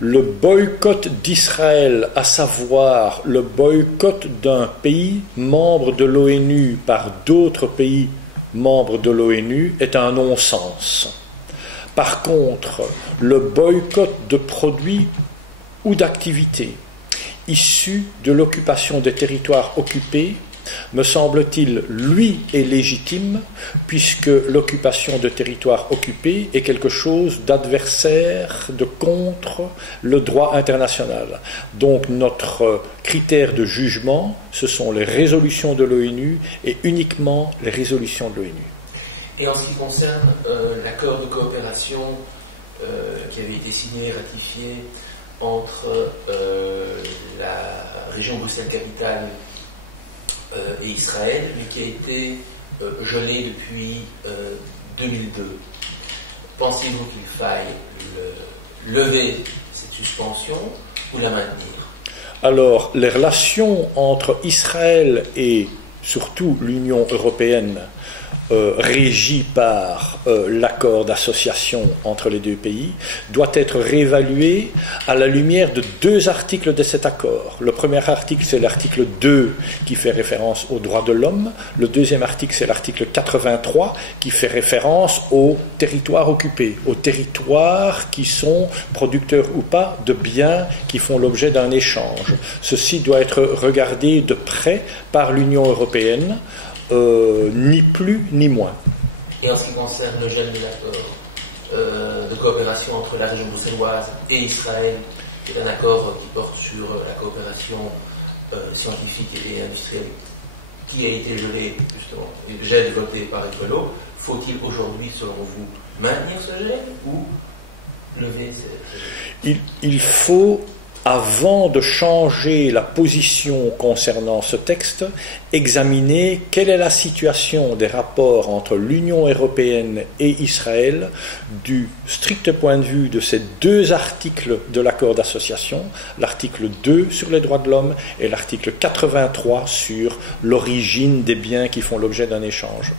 le boycott d'Israël, à savoir le boycott d'un pays membre de l'ONU par d'autres pays membres de l'ONU, est un non-sens. Par contre, le boycott de produits ou d'activités issus de l'occupation des territoires occupés, me semble-t-il, lui, est légitime, puisque l'occupation de territoires occupés est quelque chose d'adversaire, de contre le droit international. Donc notre critère de jugement, ce sont les résolutions de l'ONU et uniquement les résolutions de l'ONU. Et en ce qui concerne l'accord de coopération qui avait été signé et ratifié entre la région Bruxelles-Capitale et Israël, mais qui a été gelé depuis 2002. Pensez-vous qu'il faille lever cette suspension ou la maintenir? Alors, les relations entre Israël et surtout l'Union européenne régie par l'accord d'association entre les deux pays, doit être réévalué à la lumière de deux articles de cet accord. Le premier article, c'est l'article 2 qui fait référence aux droits de l'homme. Le deuxième article, c'est l'article 83 qui fait référence aux territoires occupés, aux territoires qui sont producteurs ou pas de biens qui font l'objet d'un échange. Ceci doit être regardé de près par l'Union européenne, ni plus ni moins. Et en ce qui concerne le gel de l'accord de coopération entre la région bruxelloise et Israël, qui est un accord qui porte sur la coopération scientifique et industrielle, qui a été gelé, justement, et gel voté par Ecolo, faut-il aujourd'hui, selon vous, maintenir ce gel ou lever ce gel? Il faut, avant de changer la position concernant ce texte, examiner quelle est la situation des rapports entre l'Union européenne et Israël du strict point de vue de ces deux articles de l'accord d'association, l'article 2 sur les droits de l'homme et l'article 83 sur l'origine des biens qui font l'objet d'un échange.